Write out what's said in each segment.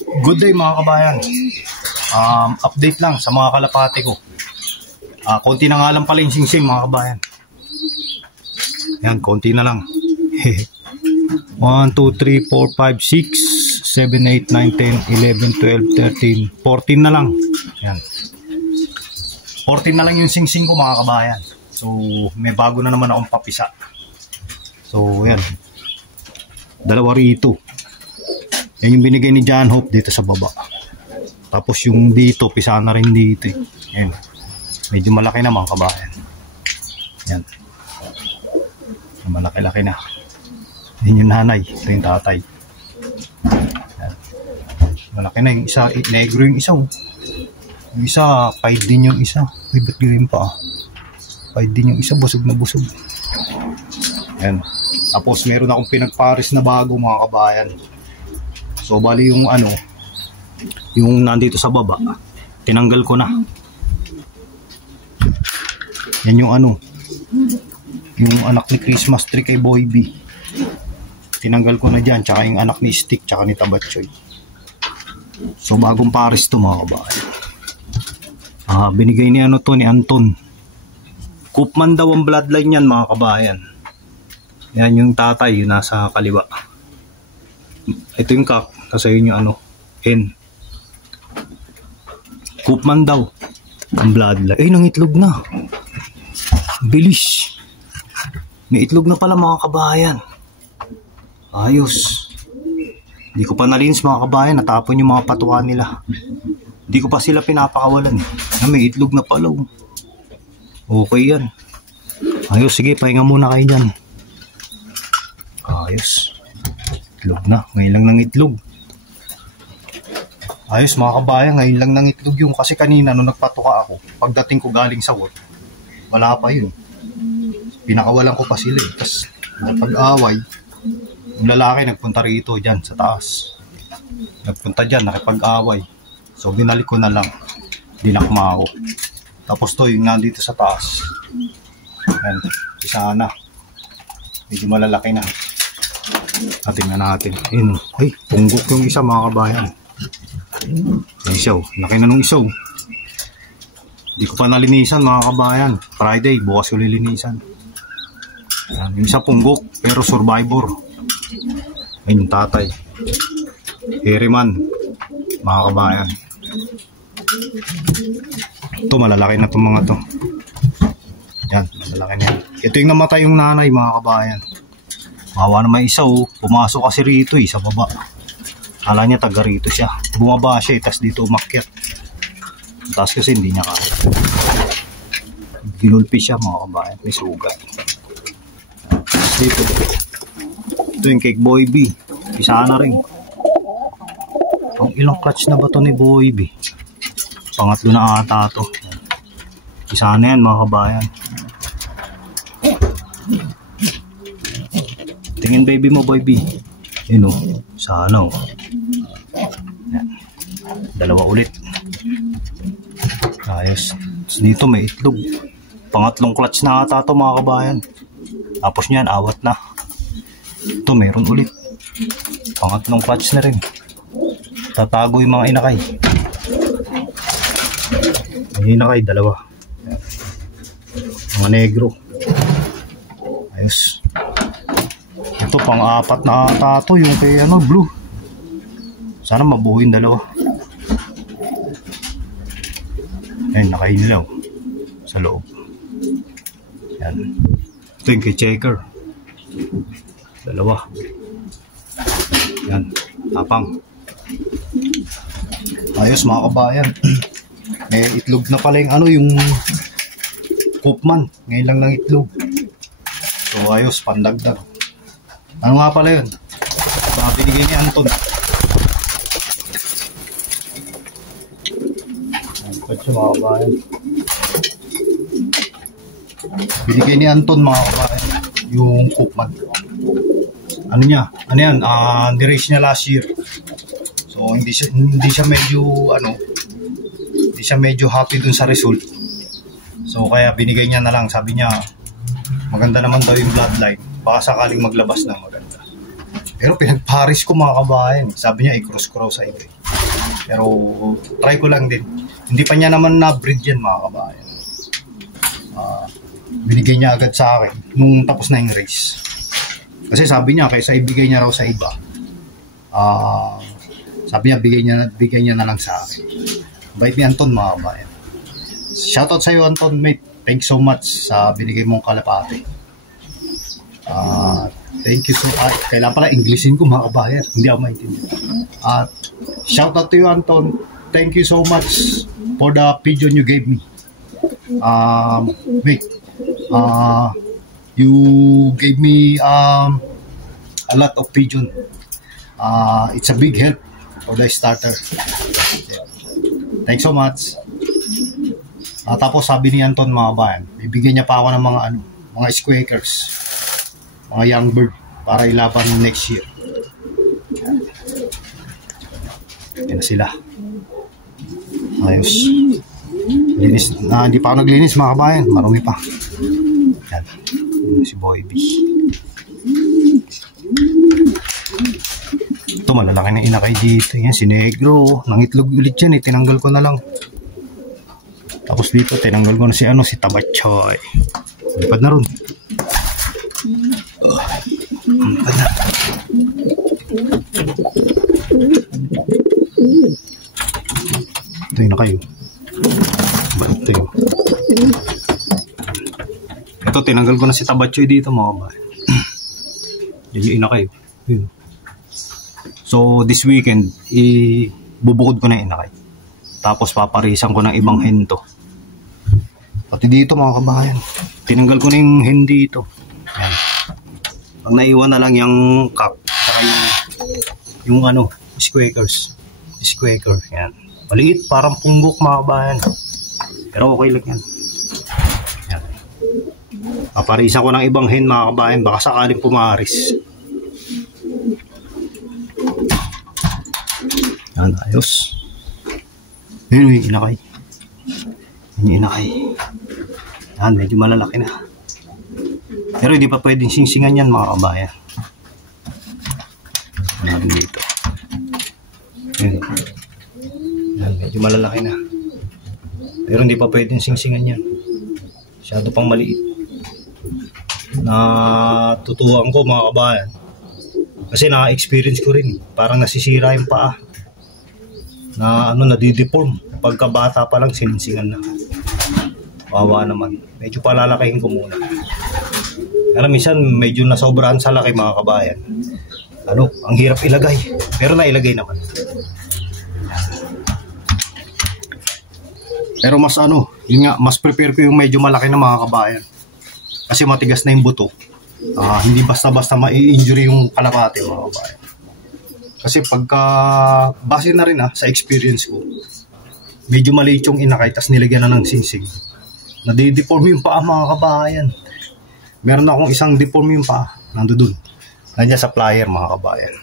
Good day mga kabayan. Update lang sa mga kalapati ko. Konti na nga lang pala yung singsing mga kabayan. Yan, konti na lang. 1, 2, 3, 4, 5, 6, 7, 8, 9, 10, 11, 12, 13, 14 na lang. Yan. 14 na lang yung singsing ko mga kabayan. So, may bago na naman akong papisa. So, yan. Dalawa rito. Yan yung binigay ni John Hope dito sa baba. Tapos yung dito, pisa na rin dito. Yan. Medyo malaki na mga kabayan. Yan. Malaki-laki na. Yan yung nanay. Ito yung tatay. Yan. Malaki na yung isa. Negro yung isa. Yung isa, 5 din yung isa. Ay, ba't gawin pa? 5 din yung isa. Busog na busog. Yan. Tapos meron akong pinagpares na bago mga kabayan. So bali yung ano, yung nandito sa baba, tinanggal ko na. Yan yung ano, yung anak ni Christmas tree kay Boy B. Tinanggal ko na dyan, tsaka yung anak ni Stick, tsaka ni Tabatchoy. So bagong pares to mga kabayan. Binigay ni ano to, ni Anton. Koopman daw ang bloodline yan mga kabayan. Yan yung tatay, yung nasa kaliwa. Ito yung kak, kasi yun yung ano, N. Koopman daw ang bloodline. Eh, nangitlog na. Bilis. May itlog na pala mga kabayan. Ayos. Hindi ko pa nalins mga kabayan, natapon yung mga patukan nila. Hindi ko pa sila pinapakawalan. May itlog na pala. Okay yan. Ayos, sige, pahinga muna kayo dyan. Ayos. Itlog na. Ngayon lang ng itlog. Ayos mga kabayan. Ngayon lang ng itlog yung kasi kanina nung nagpatuka ako. Pagdating ko galing sa work, wala pa yun. Pinakawalan ko pa sila eh. Tapos napag-away, yung lalaki nagpunta rito dyan sa taas. Nagpunta dyan, nakipag-away. So binalik ko na lang. Dinakma ako. Tapos to yung nandito sa taas. Yan. Isa na. Medyo malalaki na. Tingnan natin. Ayun. Ay, punggok yung isa mga kabayan. Yung isaw. Laki na nung isaw. Hindi ko pa nalinisan mga kabayan. Friday, bukas ko lilinisan. Yan. Yung isa punggok, pero survivor. Ayun yung tatay. Heriman. Mga kabayan. Ito, malalaki na itong mga to. Yan, malalaki na yan. Ito yung namatay yung nanay mga kabayan. Mawa naman isa pumasok kasi rito sa baba. Akala niya taga rito siya. Bumaba siya tas dito umakyat. Tapos kasi hindi niya kaya. Ginulpi siya mga kabayan. May sugat. Dito. Ito yung kay Boy B. Isa na rin. Ang ilang clutch na ba to ni Boy B? Pangatlo na ata to. Isa na yan mga kabayan. Tingin baby mo Boy B. Yun sana yan. Dalawa ulit. Ayos. Dito may itlog. Pangatlong clutch na ata to mga kabayan. Tapos niyan awat na. Ito mayroon ulit. Pangatlong clutch na rin. Tatago yung mga inakay. Yung inakay dalawa. Mga negro. Ayos. Ito pang-apat na ata to yung kay ano, blue. Sana mabuhin dalawa. Ayun, nakahilaw sa loob. Yan. Ito yung kay checker. Dalawa. Yan. Tapang. Ayos mga kabayan. May itlog na pala yung ano, yung Koopman. Ngayon lang ng itlog. So ayos, pandagdag. Ano nga pala yun? Binigay ni Anton. Mga kabayan. Binigay ni Anton mga kabayan. Yung Koopman. Ano niya? Ano yan? Ni-race niya last year. So hindi siya medyo ano, hindi siya medyo happy dun sa result. So kaya binigay niya na lang. Sabi niya maganda naman daw yung bloodline. Baka sakaling maglabas ng maganda. Pero pinagparis ko mga kabayan. Sabi niya i-cross-cross sa ito. Pero try ko lang din. Hindi pa niya naman na-breed yan mga kabayan. Binigay niya agad sa akin nung tapos na yung race. Kasi sabi niya, kaysa ibigay niya raw sa iba, sabi niya, bigay niya na lang sa akin. Bait ni Anton mga kabayan. Shoutout sa iyo Anton, mate. Thanks so much sa binigay mong kalapate. Thank you so much. Kailangan pala Englishin ko mga kabayan. Hindi ako maintindihan. Shoutout to you Anton. Thank you so much for the pigeon you gave me. Mate, you gave me a lot of pigeon. It's a big help for the starter. Yeah. Thanks so much. Tapos sabi ni Anton mga bayan, bibigyan niya pa ako ng mga squawkers, mga young bird para ilaban next year. Yan na sila. Ayos. Linis. Hindi pa ako naglinis mga kabayan, marami pa. Yan. Yan si Boy B. Ito malalaki na inakay dito. Yan si Negro. Nangitlog ulit yan tinanggal ko na lang. Tapos dito tinanggal ko na si Tabachoy. Lipad na ron. Lipad na. Ito yun na kayo. Ito yun. Ito tinanggal ko na si Tabachoy dito mga ba. Yan yung ina kayo. Yun. So this weekend bubukod ko na inakay. Tapos paparisan ko ng ibang hen to. Pati dito mga kabayan, tinanggal ko na yung hen dito. Yan. Ang naiwan na lang yung cock saka yung squawker. Yan. Maliit, parang punggok mga kabayan. Pero okay lang yan. Yan. Paparisan ko ng ibang hen mga kabayan, baka sakaling pumaris. Yan, ayos. Yun yung inakay. Yan, medyo malalaki na. Pero hindi pa pwedeng singsingan yan mga kabayan. Yan dito. Yan, medyo malalaki na. Pero hindi pa pwedeng singsingan yan. Masyado pang maliit. Natutuwa ko mga kabayan. Kasi na-experience ko rin. Parang nasisira yung paa. Nadideform. Pagkabata pa lang sininsingan na. Wawa naman. Medyo palalakihin ko muna. Pero minsan medyo nasobrahan sa laki mga kabayan. Ang hirap ilagay. Pero nailagay naman. Pero mas yun nga, mas prepare ko yung medyo malaki na mga kabayan. Kasi matigas na yung buto. Hindi basta-basta ma-injury yung kalapate mga kabayan. Kasi pagka base na rin sa experience ko, medyo maliit yung inakay tas nilagyan na ng singsing. Nadideform yung paa mga kabayan. Meron akong isang deform yung paa. Nandoon. Nandiyan sa plier mga kabayan.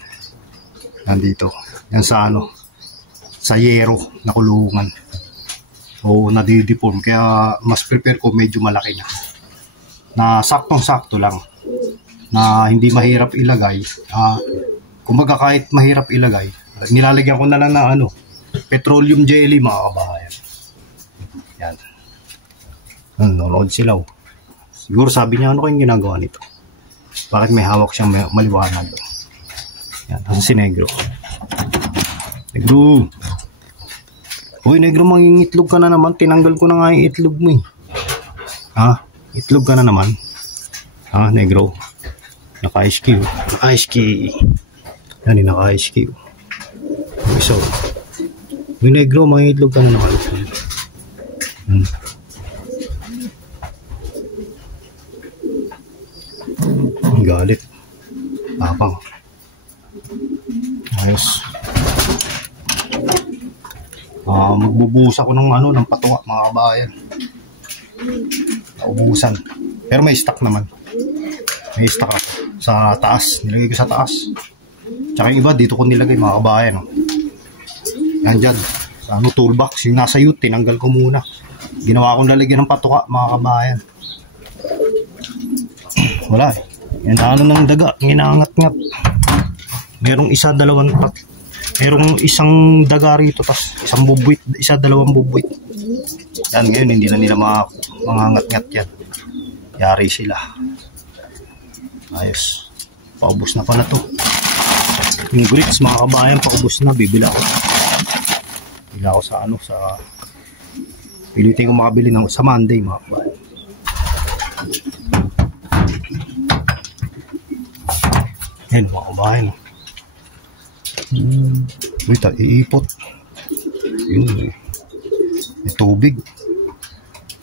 Nandito. Yan sa sa yero na kulungan. O nadideform. Kaya mas prepare ko medyo malaki na. Na saktong-sakto lang. Na hindi mahirap ilagay. Kumbaga kahit mahirap ilagay, nilalagyan ko na lang na petroleum jelly mga kabayan. Yan. Nanonood sila. Siguro sabi niya, ano kayong ginagawa nito? Bakit may hawak siyang maliwanag? Yan, ito si Negro. Negro! Uy, Negro, mangingitlog ka na naman. Tinanggal ko na nga yung itlog mo Itlog ka na naman. Negro. Naka-HQ. Yan, naka-HQ. So, yung Negro, mangingitlog ka na naman. Ang galit. Tapang. Ayos. Magbubuhos ako ng patuwa mga kabayan. Naubusan. Pero may stock naman. May stock ako sa taas. Nilagay ko sa taas. Tsaka yung iba dito ko nilagay mga kabayan. Nandyan. Sa toolbox. Yung nasa youth, tinanggal ko muna. Ginawa ko nalagyan ng patuwa mga kabayan. Wala Yan ng daga. Ginangat-ngat. Merong isa, dalawang, Merong isang daga rito, tas isang bubuit, dalawang bubuit. Yan, ngayon hindi na nila mangangat-ngat yan. Yari sila. Ayos. Paubos na pala to. Yung grits mga kabayan, paubos na. Bibila ko. Bibila ko sa pilitin ko makabili sa Monday mga kabayan. Yan mga kabayan. Wait, iipot. Yun. May tubig.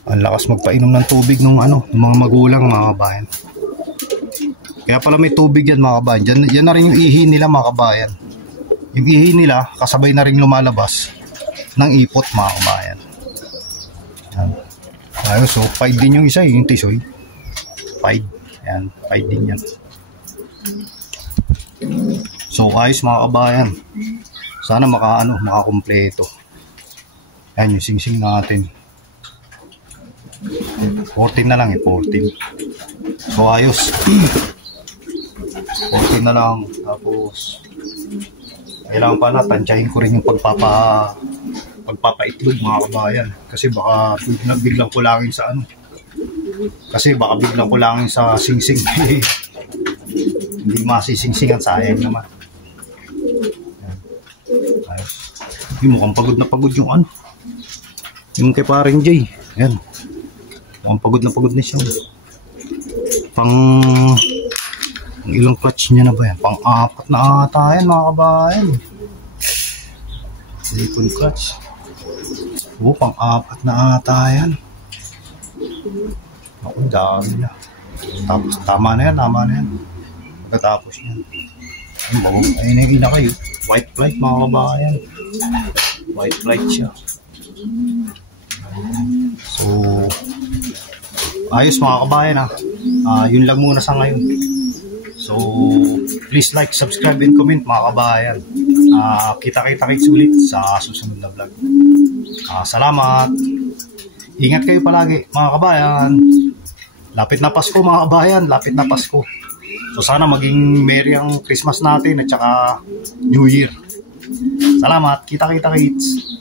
Ang lakas magpainom ng tubig ng mga magulang mga kabayan. Kaya pala may tubig yan mga kabayan. Yan na rin yung ihi nila mga kabayan. Yung ihi nila kasabay na rin lumalabas ng ipot mga kabayan. Yan. Ayos, so 5 din yung isa, yung tisoy. 5. Yan, 5 din yan. So ayos mga kabayan. Sana makakumpleto. Yan yung singsing natin. 14 na lang 14. So ayos. 14 na lang. Tapos kailangan pa na tansyahin ko rin yung pagpapaitlog mga kabayan. Kasi baka biglang kulangin sa singsing. Hindi masisingsingan, sayang naman. Ayos. Yung mukhang pagod na pagod yung yung kay paring Jay. Ayan. Mukhang pagod na siya. Ilang clutch niya na ba yan? Pang-4 na ata yan mga kabayan. Silicone clutch. Pang-4 na ata yan. Ako, dami na. Tama na yan. Pagkatapos yan. Ayun na kayo. White flight mga kabayan. White flight siya. So ayos mga kabayan yun lang muna sa ngayon. So please like, subscribe, and comment mga kabayan. Kita-kits ulit sa susunod na vlog. Salamat. Ingat kayo palagi mga kabayan. Lapit na Pasko mga kabayan. Lapit na Pasko. So sana maging merry ang Christmas natin at saka New Year. Salamat. Kita-kits.